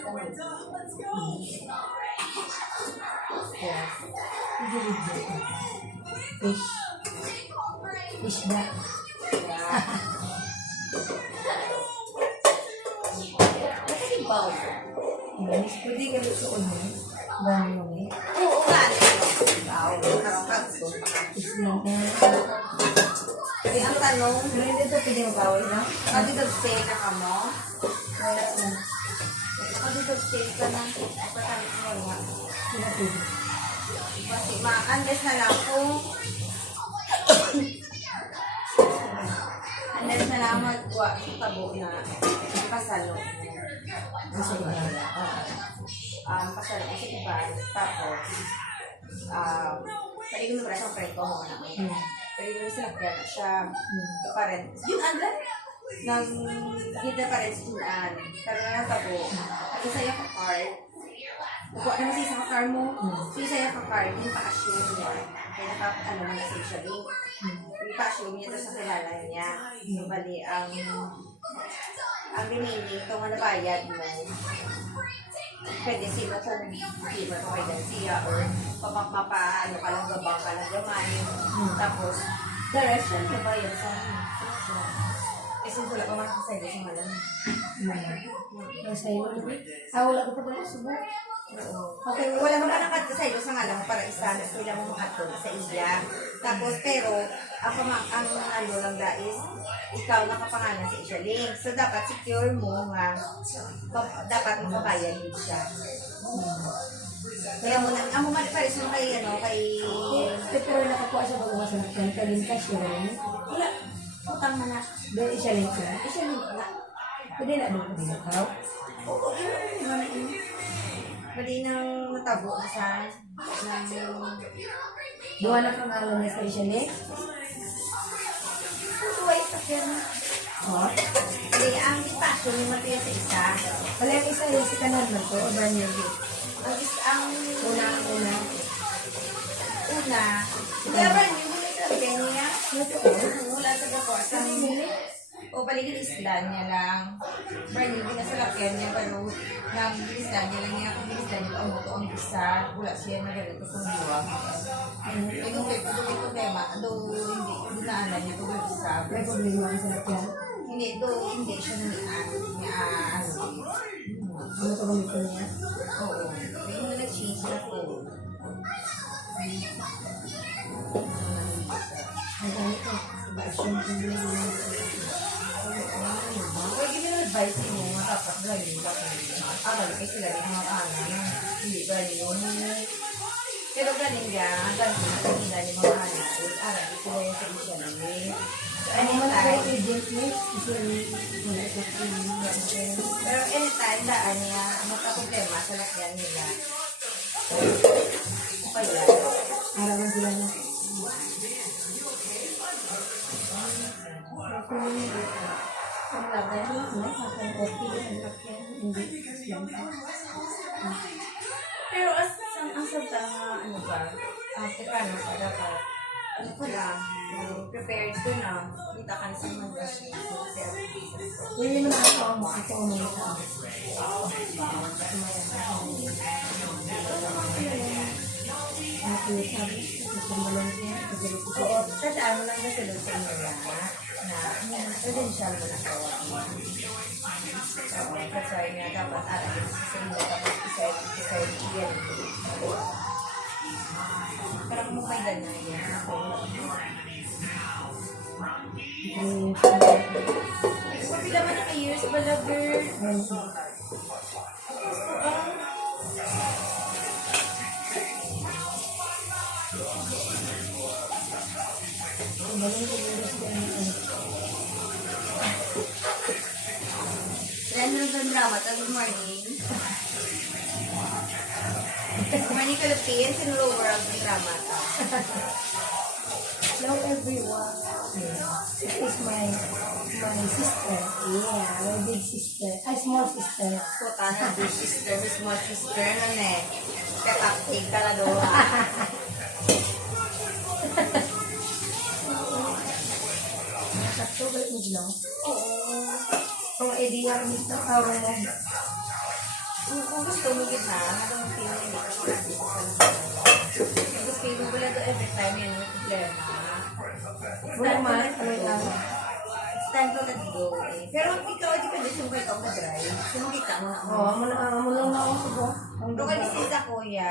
Yes. Fish. Fish na. Kasi baw. Yes. Pwede ka lutuon mo. Bawang mo eh. Oo, baw. Karang-karto. Fish lang eh. Kasi ang tanong, Pero hindi ito pwede mabawal na. nag-stay na ka mo? Kaya Nag-stay ka na. Pagkalit mo nga. sila pwede. Kasi ma-unless na lang kung unless na lang magwa sa tabo na pasalo. Gusto ko na. Pasalo kasi iba. Tapos, pwede mo ba siyang preto mo na. Pwede mo sila kaya na siya. Parents. Yun, andal. Nang hita parents yun, pero na tabo. At isa yung card. Kukuha naman sa isang car mo. So, isa yung car, yung pa-assume niya. Kaya ano mo na siya link. Yung pa-assume niya, tapos nakilala niya. So, bali, ang remaining, itong nabayad mo, pwede sino kung hindi mo kay siya or ano ka lang gabang ka lang gamay. Tapos, the rest yan, nabayad sa kasi wala pa makakasaydo sa malam. Masaya mo naman. Wala ko pa pala subo. Okay, wala mo na nakasaydo sa malam para isa na sila mo makatulog sa iya. Tapos, pero, ang ano lang is, ikaw nakapangalan sa isya link. So, dapat secure mo nga, dapat makabayad din siya. Kaya mo na, ang mga pares mo kay, Pero nakakuha siya bago masakyan. Kaling cash yun. wala, utang mo na. Doon isa link ka. Isya link na. Pwede na doon pwede na. Oo, pwede nang natabo sa Duha na pangalan niya sa isa link. tuway sa kaya. Hindi, ang passion yung matiya sa isa. Wala yung isa yung si kanan na to. O ba niya yun? Ang Una. una, hindi ba yung muli sa niya? Wala sa gapos. O paligid isla niya lang. Brand new, pinasalakyan niya, pero nang bilislan niya lang niya, kung bilislan niya, ang buto ang isa, wala siya nagalito sa buwag. Yung problema, hindi naanan niya, kung isa. May problema ang sakyan. Hindi siya niya, Ano ito gamit ko niya? oo. Pero yung nag-change na po. Ang gamit ko. Basyon ko niya. Pwede mo advice mo, dapat gawin ka po. Kasi sila rin ang mga hindi ba yun? Pero galing ka, hanggang sa ni mga anak, aral, ito na yung sa isya namin. So, Ano man ako anytime, agent mo? Kasi wala ko pero anytime, daan niya, magka-problema sa lakyan nila. Okay lang. arawan sila na. Ang laban. Akan okay ang sakyan. Hindi. Pero ang sabta nga, ano ba, tekano ka dapat, ano ko lang, prepared ko na, kita ka na sa mga Hindi naman ako ang mga tao. Ako sabi, kukumbalong siya. Oo, tandaan mo lang na sa loob sa nila na credential mo na gawa mo. Oo, kasi nga dapat alam sa sarili tapos isa-isa yan. Pero kung may ganyan yan, pila man na years pala, girl. Random drama, good morning. Good morning, Philippines, and all world ng drama. Hello everyone. This is my sister. Yeah, my big sister. Small sister. Puta na, big sister, small sister, ano eh. Kakaptig ka na doon. Sakto ba yung no? Oo. Kung idea rin ito, kawin mo. Kung gusto mo yun ha, anong feeling hindi ka pwede ko sa Kung feeling ko lang every time yun yung problema. Wala man, ano lang. Stand ko let go eh. Pero ikaw, di ka gusto mo ikaw na-drive. Sumukita mo na Oo, amo lang na ako sa Pero kasi sa kuya,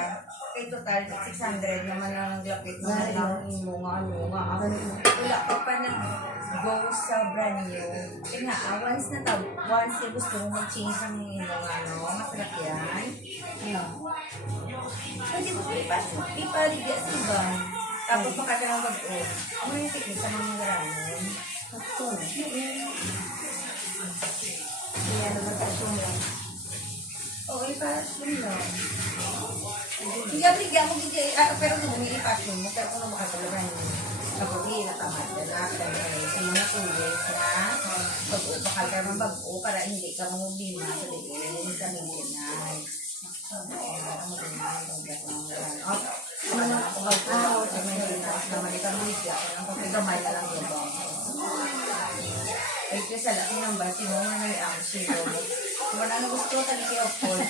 kay total 600 naman ang lapit na lang mo nga wala ka pa go sa brand new. Kaya nga, once na gusto mo mag-change ng masakyan, pwede mo ipaligya sa iba. Tapos makakalang bago. Ano yung tikit sa mga garanon? Ito. Kaya naman ito lang. Okay, passion lang. Bigyan mo, pero kung ipasyon mo, pero kung makakalaban mo, kapag natamad ka na, sa mga tulis na, bakal ka naman bago, para hindi ka mamubima sa ligay, sa milinay. Ano rin na, ang gas ng mga ano ako mag-out, sa milinay, naman ikaw bigyan, ang papigamay na lang yung ay, kasi laki ng bati mo, may action mo. Kung ano gusto, talaga afford.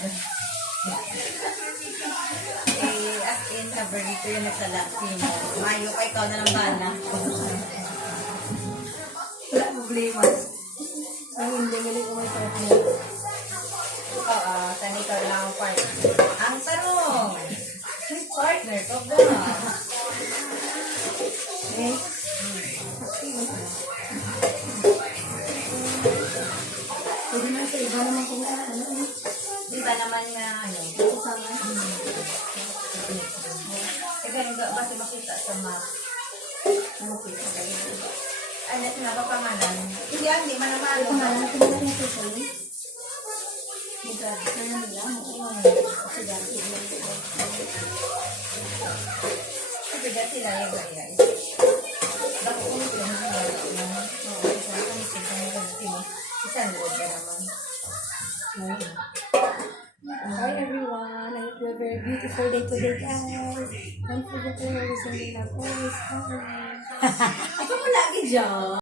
As in, favorito yung nagsalaki mo. Mayo ka, ikaw na lang bala. Wala problema. Ang hindi, galing ko may partner. Oo, saan ikaw lang ang partner. Ang tanong, may partner ko ba? Eh? Pwede na sa iba naman kung ano eh. Di ba naman na Kasama. ganun ba, basta makita sa map. Ano po ito? Ano, napapangalan. Hindi man naman. Ito nga lang, tingnan natin sa iyo. Mag-gratis na yan nila. Kasi dati lang ito. Kasi dati sila yung gaya. Bakit kung ito yung gaya? Oo, isa na kami sa mga gaya. Isa na ka naman. Hi everyone, I hope you have a very beautiful day today guys. Don't forget to listen to my voice. Ikaw mo lagi dyan.